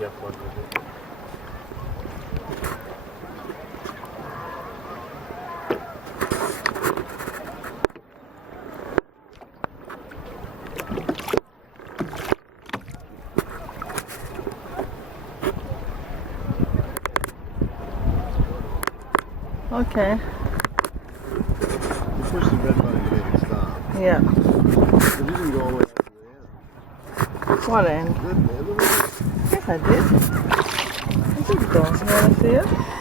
yapmadı. Okay. Push the red button to make it stop. Yeah. But you can go all the way out to the end. What end? Good, man. Look at that. Yes, I did. I did go. You want to see it?